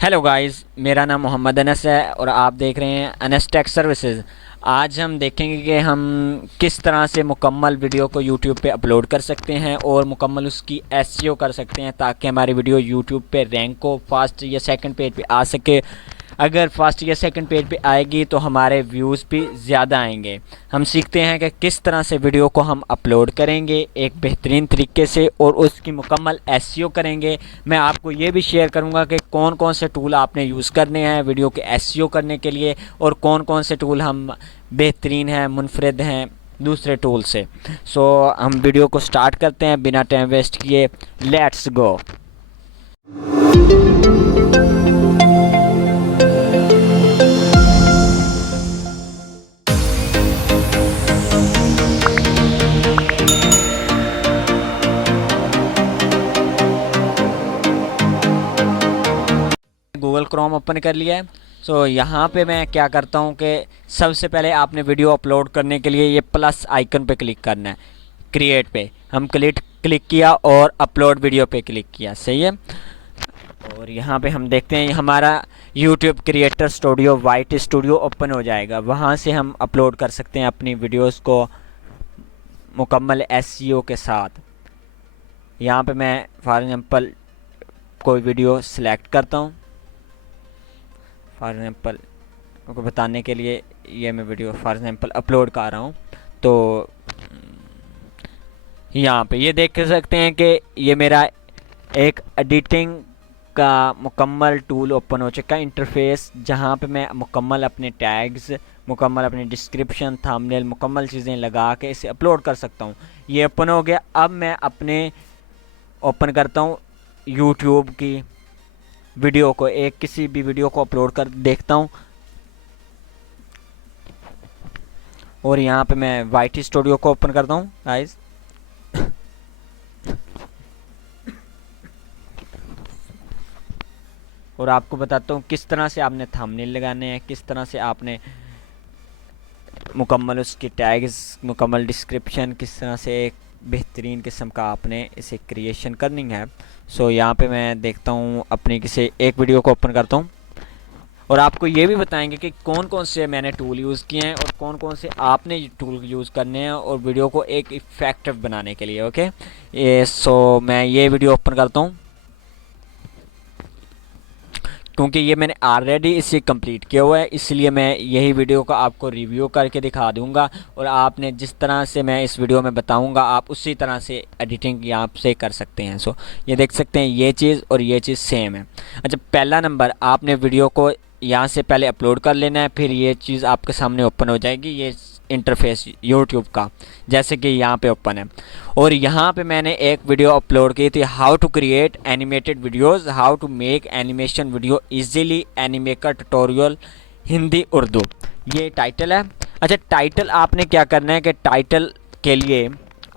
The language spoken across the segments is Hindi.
हेलो गाइस, मेरा नाम मोहम्मद अनस है और आप देख रहे हैं अनस टेक सर्विसेज। आज हम देखेंगे कि हम किस तरह से मुकम्मल वीडियो को यूट्यूब पे अपलोड कर सकते हैं और मुकम्मल उसकी एसईओ कर सकते हैं ताकि हमारी वीडियो यूट्यूब पे रैंक हो, फर्स्ट या सेकंड पेज पे आ सके। अगर फर्स्ट या सेकंड पेज पे आएगी तो हमारे व्यूज़ भी ज़्यादा आएंगे। हम सीखते हैं कि किस तरह से वीडियो को हम अपलोड करेंगे एक बेहतरीन तरीके से और उसकी मुकम्मल एसईओ करेंगे। मैं आपको ये भी शेयर करूंगा कि कौन कौन से टूल आपने यूज़ करने हैं वीडियो के एसईओ करने के लिए और कौन कौन से टूल हम बेहतरीन हैं, मुनफरद हैं दूसरे टूल से। हम वीडियो को स्टार्ट करते हैं बिना टाइम वेस्ट किए। Let's go. Google Chrome open कर लिया है। यहाँ पे मैं क्या करता हूँ कि सबसे पहले आपने वीडियो अपलोड करने के लिए ये प्लस आइकन पे क्लिक करना है। क्रिएट पे हम क्लिक किया और अपलोड वीडियो पे क्लिक किया, सही है। और यहाँ पे हम देखते हैं हमारा YouTube creator studio white studio open हो जाएगा। वहाँ से हम अपलोड कर सकते हैं अपनी वीडियोस को मुकम्मल एसईओ के साथ। यहाँ पे मैं फॉर एग्जांपल कोई वीडियो सिलेक्ट करता हूँ। फॉर एग्ज़ाम्पल को बताने के लिए ये मैं वीडियो फॉर एग्ज़ाम्पल अपलोड कर रहा हूँ। तो यहाँ पे ये देख सकते हैं कि ये मेरा एक एडिटिंग का मुकम्मल टूल ओपन हो चुका है, इंटरफेस, जहाँ पे मैं मुकम्मल अपने टैग्स, मुकम्मल अपनी डिस्क्रिप्शन, थंबनेल, मुकम्मल चीज़ें लगा के इसे अपलोड कर सकता हूँ। ये ओपन हो गया। अब मैं अपने ओपन करता हूँ यूट्यूब की वीडियो को, एक किसी भी वीडियो को अपलोड कर देखता हूँ। और यहाँ पे मैं वाइट स्टूडियो को ओपन करता हूँ गाइस। और आपको बताता हूँ किस तरह से आपने थंबनेल लगाने हैं, किस तरह से आपने मुकम्मल उसकी टैग्स, मुकम्मल डिस्क्रिप्शन, किस तरह से एक बेहतरीन किस्म का आपने इसे क्रिएशन करनी है। यहाँ पे मैं देखता हूँ अपनी किसी एक वीडियो को ओपन करता हूँ और आपको ये भी बताएंगे कि कौन कौन से मैंने टूल यूज़ किए हैं और कौन कौन से आपने टूल यूज़ करने हैं और वीडियो को एक इफ़ेक्टिव बनाने के लिए। ओके, मैं ये वीडियो ओपन करता हूँ क्योंकि ये मैंने ऑलरेडी इसे कंप्लीट किया हुआ है, इसलिए मैं यही वीडियो को आपको रिव्यू करके दिखा दूंगा और आपने जिस तरह से मैं इस वीडियो में बताऊंगा आप उसी तरह से एडिटिंग यहाँ से कर सकते हैं। ये देख सकते हैं ये चीज़ और ये चीज़ सेम है। अच्छा, पहला नंबर आपने वीडियो को यहाँ से पहले अपलोड कर लेना है, फिर ये चीज़ आपके सामने ओपन हो जाएगी, ये इंटरफेस यूट्यूब का, जैसे कि यहाँ पे ओपन है। और यहाँ पे मैंने एक वीडियो अपलोड की थी, how to create animated videos, how to make animation video easily, Animaker tutorial Hindi Urdu, ये टाइटल है। अच्छा, टाइटल आपने क्या करना है कि टाइटल के लिए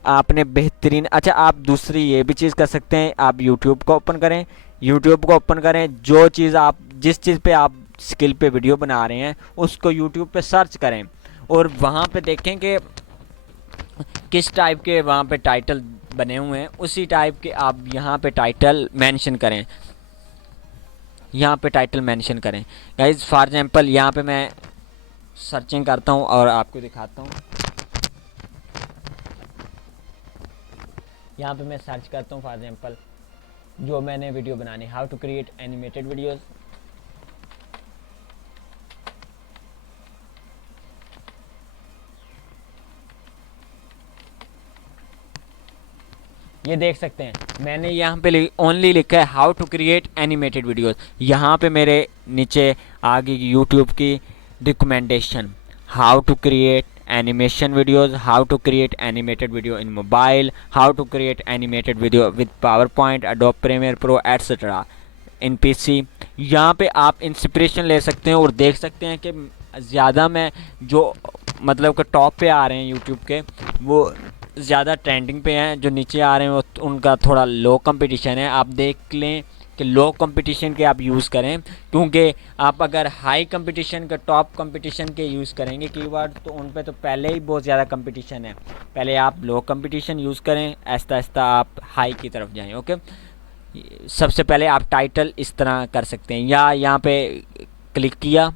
आपने बेहतरीन, अच्छा आप दूसरी ये भी चीज़ कर सकते हैं, आप यूट्यूब को ओपन करें, यूट्यूब को ओपन करें, जो चीज़ आप जिस चीज़ पे आप स्किल पे वीडियो बना रहे हैं उसको यूट्यूब पे सर्च करें और वहाँ पे देखें कि किस टाइप के वहाँ पे टाइटल बने हुए हैं, उसी टाइप के आप यहाँ पे टाइटल मेंशन करें, यहाँ पे टाइटल मेंशन करें। गाइज फॉर एग्जांपल यहाँ पे मैं सर्चिंग करता हूँ और आपको दिखाता हूँ। यहाँ पे मैं सर्च करता हूँ फॉर एग्जांपल जो मैंने वीडियो बनानी, how to create animated videos. ये देख सकते हैं मैंने यहाँ पे ओनली लिखा है how to create animated videos. यहाँ पे मेरे नीचे आ गई यूट्यूब की recommendation, how to create animation videos, how to create animated video in mobile, how to create animated video with PowerPoint, Adobe Premiere Pro etcetera in PC. यहाँ पे आप इंस्पिरेशन ले सकते हैं और देख सकते हैं कि ज़्यादा मैं जो मतलब कि टॉप पे आ रहे हैं यूट्यूब के, वो ज़्यादा ट्रेंडिंग पे हैं। जो नीचे आ रहे हैं वो उनका थोड़ा लो कंपटीशन है। आप देख लें कि लो कंपटीशन के आप यूज़ करें, क्योंकि आप अगर हाई कंपटीशन के, टॉप कंपटीशन के यूज़ करेंगे कीवर्ड तो उन पे तो पहले ही बहुत ज़्यादा कंपटीशन है। पहले आप लो कंपटीशन यूज़ करें, आहिस्ता आहिस्ता आप हाई की तरफ जाएं। ओके, सबसे पहले आप टाइटल इस तरह कर सकते हैं, या यहाँ पे क्लिक किया,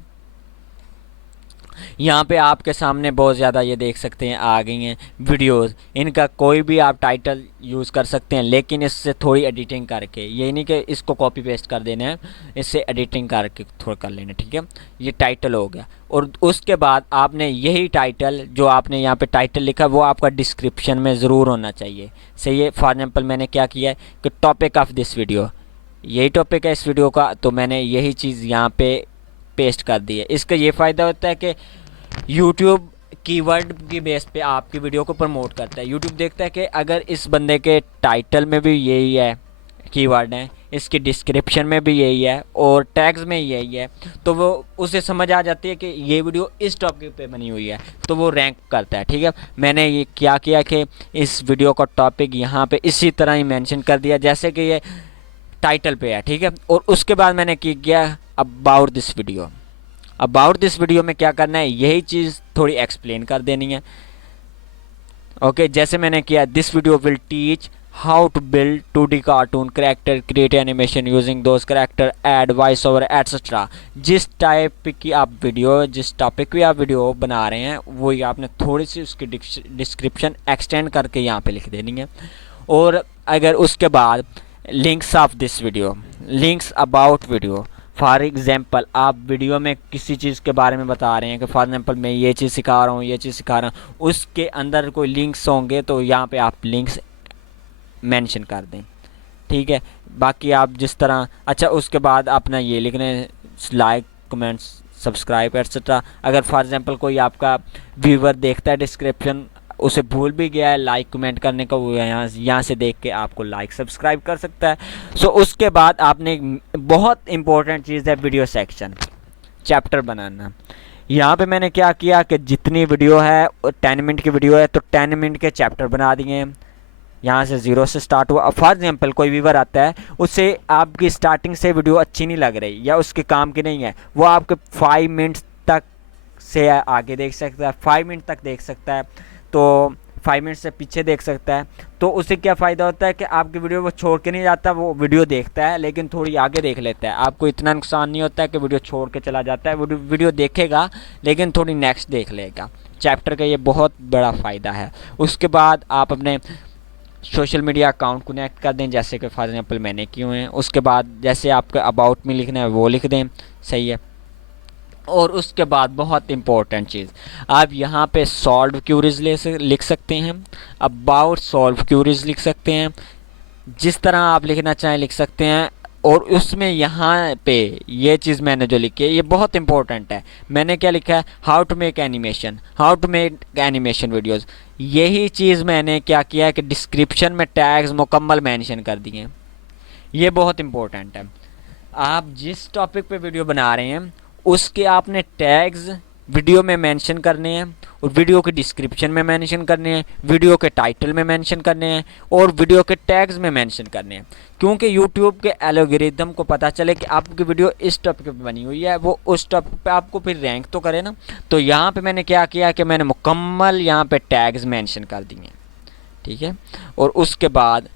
यहाँ पे आपके सामने बहुत ज़्यादा ये देख सकते हैं आ गई हैं वीडियोस। इनका कोई भी आप टाइटल यूज़ कर सकते हैं, लेकिन इससे थोड़ी एडिटिंग करके, ये नहीं कि इसको कॉपी पेस्ट कर देना है, इससे एडिटिंग करके थोड़ा कर लेना, ठीक है। ये टाइटल हो गया। और उसके बाद आपने यही टाइटल जो आपने यहाँ पे टाइटल लिखा वो आपका डिस्क्रिप्शन में ज़रूर होना चाहिए, सही है। फॉर एग्जाम्पल मैंने क्या किया है कि टॉपिक ऑफ दिस वीडियो, यही टॉपिक है इस वीडियो का, तो मैंने यही चीज़ यहाँ पे पेस्ट कर दी है। इसका ये फ़ायदा होता है कि यूट्यूब कीवर्ड की बेस पे आपकी वीडियो को प्रमोट करता है। यूट्यूब देखता है कि अगर इस बंदे के टाइटल में भी यही है कीवर्ड है, इसकी डिस्क्रिप्शन में भी यही है और टैग्स में यही है, तो वो उसे समझ आ जाती है कि ये वीडियो इस टॉपिक पे बनी हुई है, तो वो रैंक करता है, ठीक है। मैंने ये क्या किया कि इस वीडियो का टॉपिक यहाँ पे इसी तरह ही मेंशन कर दिया जैसे कि ये टाइटल पे है, ठीक है। और उसके बाद मैंने किया about this video. About this video में क्या करना है, यही चीज़ थोड़ी एक्सप्लेन कर देनी है, ओके। जैसे मैंने किया, this video will teach how to build 2D cartoon character, create animation using those character, add voice over etcetera. जिस टाइप की आप वीडियो, जिस टॉपिक की आप वीडियो बना रहे हैं, वही आपने थोड़ी सी उसकी डिस्क्रिप्शन एक्सटेंड करके यहाँ पे लिख देनी है। और अगर उसके बाद links of this video, links about video, for example आप वीडियो में किसी चीज़ के बारे में बता रहे हैं कि फॉर एग्जाम्पल मैं ये चीज़ सिखा रहा हूँ, ये चीज़ सिखा रहा हूँ, उसके अंदर कोई लिंक्स होंगे तो यहाँ पे आप लिंक्स मेंशन कर दें, ठीक है। बाकी आप जिस तरह, अच्छा उसके बाद अपना ये लिखने लाइक कमेंट्स सब्सक्राइब एट्सेट्रा। अगर फॉर एग्जांपल कोई आपका व्यूवर देखता है डिस्क्रिप्शन, उसे भूल भी गया है लाइक कमेंट करने का, वो यहाँ से देख के आपको लाइक सब्सक्राइब कर सकता है। सो उसके बाद आपने बहुत इंपॉर्टेंट चीज़ है वीडियो सेक्शन, चैप्टर बनाना। यहाँ पे मैंने क्या किया कि जितनी वीडियो है 10 मिनट की वीडियो है तो 10 मिनट के चैप्टर बना दिए। यहाँ से 0 से स्टार्ट हुआ। फॉर एग्जाम्पल कोई व्यूवर आता है, उससे आपकी स्टार्टिंग से वीडियो अच्छी नहीं लग रही या उसके काम की नहीं है, वो आपके 5 मिनट तक से आगे देख सकता है, 5 मिनट तक देख सकता है, तो 5 मिनट से पीछे देख सकता है। तो उससे क्या फ़ायदा होता है कि आपकी वीडियो वो छोड़ के नहीं जाता, वो वीडियो देखता है लेकिन थोड़ी आगे देख लेता है। आपको इतना नुकसान नहीं होता है कि वीडियो छोड़ के चला जाता है, वीडियो देखेगा लेकिन थोड़ी नेक्स्ट देख लेगा। चैप्टर का ये बहुत बड़ा फ़ायदा है। उसके बाद आप अपने सोशल मीडिया अकाउंट कनेक्ट कर दें, जैसे कि फॉर एग्जांपल मैंने किए हुए हैं। उसके बाद जैसे आपका अबाउट में लिखना है वो लिख दें, सही है। और उसके बाद बहुत इंपॉर्टेंट चीज़, आप यहाँ पे सॉल्व क्यूरीज लिख सकते हैं, अबाउट सॉल्व क्यूरीज लिख सकते हैं, जिस तरह आप लिखना चाहें लिख सकते हैं। और उसमें यहाँ पे ये चीज़ मैंने जो लिखी है ये बहुत इंपॉर्टेंट है। मैंने क्या लिखा है, how to make animation, how to make animation videos. यही चीज़ मैंने क्या किया है कि डिस्क्रिप्शन में टैग्स मुकम्मल मेंशन कर दिए हैं। ये बहुत इंपॉर्टेंट है। आप जिस टॉपिक पे वीडियो बना रहे हैं उसके आपने टैग्स वीडियो में मेंशन करने हैं और वीडियो के डिस्क्रिप्शन में मेंशन करने हैं, वीडियो के टाइटल में मेंशन करने हैं और वीडियो के टैग्स में मेंशन करने हैं। क्योंकि यूट्यूब के एल्गोरिदम को पता चले कि आपकी वीडियो इस टॉपिक पे बनी हुई है, वो उस टॉपिक पे आपको फिर रैंक तो करे ना। तो यहाँ पे मैंने क्या किया कि मैंने मुकम्मल यहाँ पे टैग्स मेंशन कर दिए, ठीक है। और उसके बाद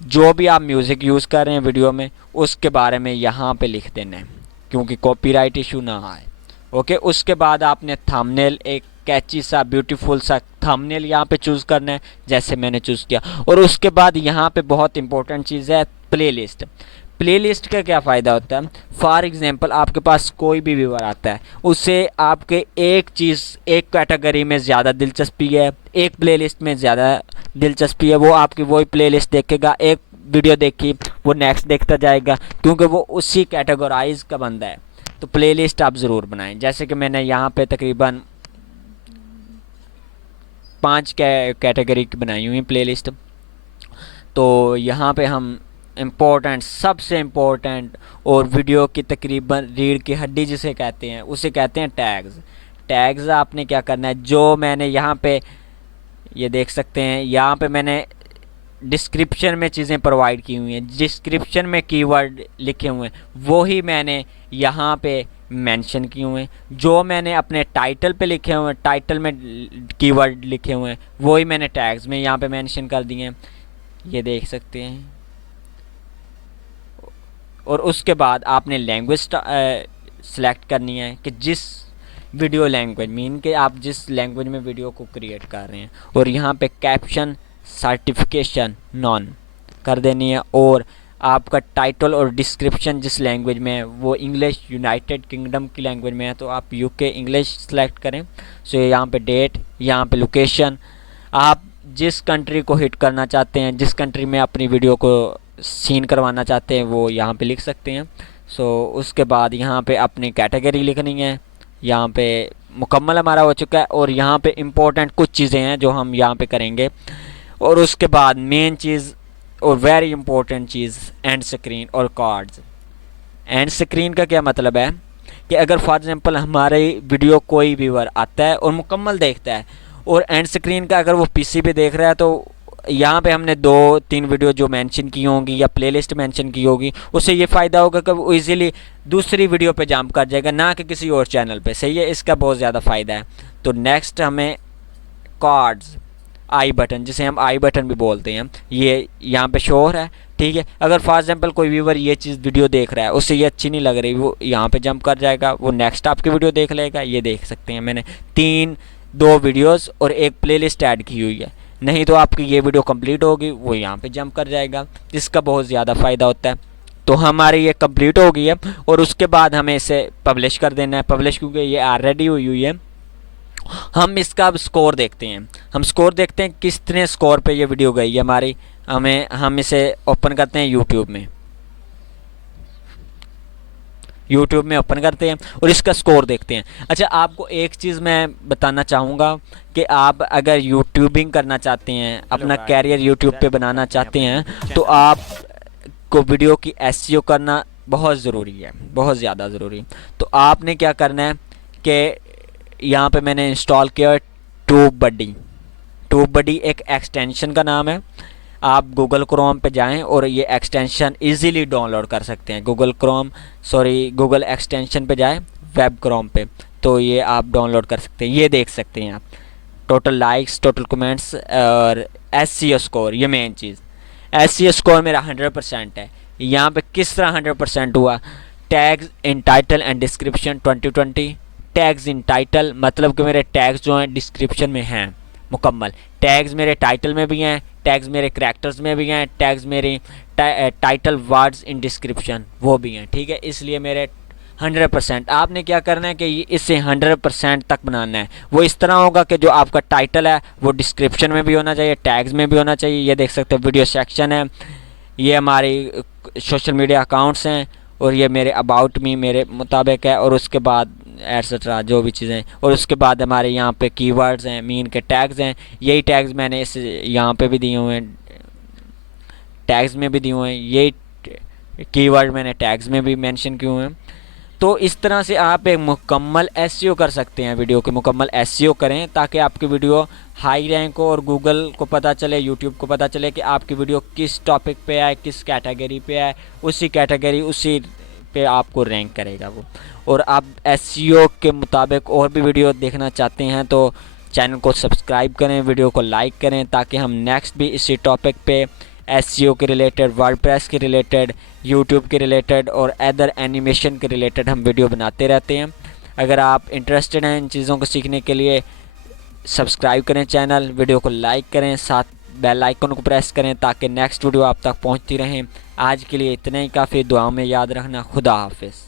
जो भी आप म्यूज़िक यूज़ कर रहे हैं वीडियो में उसके बारे में यहाँ पे लिख देना है, क्योंकि कॉपीराइट इशू ना आए, ओके। उसके बाद आपने थंबनेल, एक कैची सा ब्यूटीफुल सा थंबनेल यहाँ पे चूज़ करना है, जैसे मैंने चूज़ किया। और उसके बाद यहाँ पे बहुत इंपॉर्टेंट चीज़ है प्लेलिस्ट। प्लेलिस्ट का क्या फ़ायदा होता है, फॉर एग्जांपल आपके पास कोई भी व्यूअर आता है, उसे आपके एक चीज़, एक कैटेगरी में ज़्यादा दिलचस्पी है, एक प्लेलिस्ट में ज़्यादा दिलचस्पी है, वो आपकी वही प्लेलिस्ट देखेगा। एक वीडियो देखी वो नेक्स्ट देखता जाएगा, क्योंकि वो उसी कैटेगराइज का बंदा है। तो प्लेलिस्ट आप ज़रूर बनाएं। जैसे कि मैंने यहाँ पे तकरीबन 5 कैटेगरी की बनाई हुई प्लेलिस्ट। तो यहाँ पे हम इम्पोर्टेंट, सबसे इम्पोर्टेंट और वीडियो की तकरीबन रीढ़ की हड्डी जिसे कहते हैं, उसे कहते हैं टैग्स। टैग्स आपने क्या करना है, जो मैंने यहाँ पे ये देख सकते हैं, यहाँ पे मैंने डिस्क्रिप्शन में चीज़ें प्रोवाइड की हुई हैं, डिस्क्रिप्शन में कीवर्ड लिखे हुए हैं वो ही मैंने यहाँ पे मेंशन किए हुए हैं। जो मैंने अपने टाइटल पे लिखे हुए हैं, टाइटल में कीवर्ड लिखे हुए हैं वो ही मैंने टैग्स में यहाँ पे मेंशन कर दिए हैं, ये देख सकते हैं। और उसके बाद आपने लैंग्वेज सेलेक्ट करनी है कि जिस वीडियो लैंग्वेज मीन कि आप जिस लैंग्वेज में वीडियो को क्रिएट कर रहे हैं, और यहाँ पे कैप्शन सर्टिफिकेशन नॉन कर देनी है, और आपका टाइटल और डिस्क्रिप्शन जिस लैंग्वेज में है वो इंग्लिश यूनाइटेड किंगडम की लैंग्वेज में है तो आप यूके इंग्लिश सेलेक्ट करें। सो यहाँ पे डेट, यहाँ पे लोकेशन, आप जिस कंट्री को हिट करना चाहते हैं, जिस कंट्री में अपनी वीडियो को सीन करवाना चाहते हैं वो यहाँ पे लिख सकते हैं। सो उसके बाद यहाँ पे अपनी कैटेगरी लिखनी है। यहाँ पे मुकम्मल हमारा हो चुका है, और यहाँ पे इम्पोर्टेंट कुछ चीज़ें हैं जो हम यहाँ पे करेंगे। और उसके बाद मेन चीज़ और very important cheese and screen और कार्ड्स। एंड स्क्रीन का क्या मतलब है कि अगर फॉर एग्जांपल हमारे वीडियो कोई व्यूअर आता है और मुकम्मल देखता है, और एंड स्क्रीन का अगर वो पीसी पे देख रहा है, तो यहाँ पे हमने 2-3 वीडियो जो मेंशन की होंगी या प्लेलिस्ट मेंशन की होगी, उससे ये फ़ायदा होगा कि वो इजीली दूसरी वीडियो पे जंप कर जाएगा, ना कि किसी और चैनल पे। सही है, इसका बहुत ज़्यादा फ़ायदा है। तो नेक्स्ट हमें कार्ड्स, आई बटन, जिसे हम आई बटन भी बोलते हैं, ये यहाँ पे शो हो रहा है। ठीक है, अगर फॉर एग्जांपल कोई व्यूवर ये चीज़ वीडियो देख रहा है, उससे ये अच्छी नहीं लग रही, वो यहाँ पे जंप कर जाएगा, वो नेक्स्ट आपकी वीडियो देख लेगा। ये देख सकते हैं मैंने 2 वीडियोस और एक प्लेलिस्ट ऐड की हुई है, नहीं तो आपकी ये वीडियो कंप्लीट होगी, वो यहाँ पे जंप कर जाएगा। इसका बहुत ज़्यादा फ़ायदा होता है। तो हमारी ये कंप्लीट हो गई है, और उसके बाद हमें इसे पब्लिश कर देना है। पब्लिश क्योंकि ये ऑलरेडी हुई है। हम इसका अब स्कोर देखते हैं। हम स्कोर देखते हैं कितने स्कोर पे ये वीडियो गई है हमारी। हम इसे ओपन करते हैं यूट्यूब में ओपन करते हैं और इसका स्कोर देखते हैं। अच्छा, आपको एक चीज़ मैं बताना चाहूँगा कि आप अगर यूट्यूबिंग करना चाहते हैं, अपना कैरियर यूट्यूब पे बनाना चाहते हैं, तो आपको वीडियो की एसईओ करना बहुत ज़रूरी है, बहुत ज़्यादा ज़रूरी। तो आपने क्या करना है कि यहाँ पे मैंने इंस्टॉल किया ट्यूबबडी एक एक्सटेंशन का नाम है। आप गूगल क्रोम पे जाएं और ये एक्सटेंशन इजीली डाउनलोड कर सकते हैं। गूगल एक्सटेंशन पे जाएं, वेब क्रोम पे, तो ये आप डाउनलोड कर सकते हैं। ये देख सकते हैं आप टोटल लाइक्स, टोटल कमेंट्स और एसईओ स्कोर। ये मेन चीज़, एसईओ स्कोर मेरा 100% है। यहाँ पे किस तरह 100% हुआ? Tags in title and description 2020। Tags in title मतलब कि मेरे टैग्स जो हैं डिस्क्रिप्शन में हैं मुकम्मल, टैग्स मेरे टाइटल में भी हैं, टैग्स मेरे करैक्टर्स में भी हैं, टैग्स मेरे टाइटल वर्ड्स इन डिस्क्रिप्शन वो भी हैं। ठीक है, इसलिए मेरे 100%। आपने क्या करना है कि इसे 100% तक बनाना है। वो इस तरह होगा कि जो आपका टाइटल है वो डिस्क्रिप्शन में भी होना चाहिए, टैग्स में भी होना चाहिए। ये देख सकते हो वीडियो सेक्शन है, ये हमारी सोशल मीडिया अकाउंट्स हैं, और ये मेरे अबाउट मी मेरे मुताबिक है, और उसके बाद एटसेट्रा जो भी चीज़ें, और उसके बाद हमारे यहाँ पे कीवर्ड्स हैं, मीन के टैग्स हैं। यही टैग्स मैंने इस यहाँ पे भी दिए हुए हैं, टैग्स में भी दिए हुए हैं, यही कीवर्ड मैंने टैग्स में भी मेंशन किए हुए हैं। तो इस तरह से आप एक मुकम्मल एसईओ कर सकते हैं। वीडियो के मुकम्मल एसईओ करें ताकि आपकी वीडियो हाई रैंक हो, और गूगल को पता चले, यूट्यूब को पता चले कि आपकी वीडियो किस टॉपिक पे है, किस कैटेगरी पे है, उसी कैटेगरी उसी पे आपको रैंक करेगा वो। और आप एसईओ के मुताबिक और भी वीडियो देखना चाहते हैं तो चैनल को सब्सक्राइब करें, वीडियो को लाइक करें, ताकि हम नेक्स्ट भी इसी टॉपिक पे एसईओ के रिलेटेड, वर्डप्रेस के रिलेटेड, यूट्यूब के रिलेटेड और अदर एनिमेशन के रिलेटेड हम वीडियो बनाते रहते हैं। अगर आप इंटरेस्टेड हैं इन चीज़ों को सीखने के लिए, सब्सक्राइब करें चैनल, वीडियो को लाइक करें, साथ बेल आइकन को प्रेस करें ताकि नेक्स्ट वीडियो आप तक पहुंचती रहें। आज के लिए इतना ही काफ़ी। दुआ में याद रखना। खुदा हाफिज़।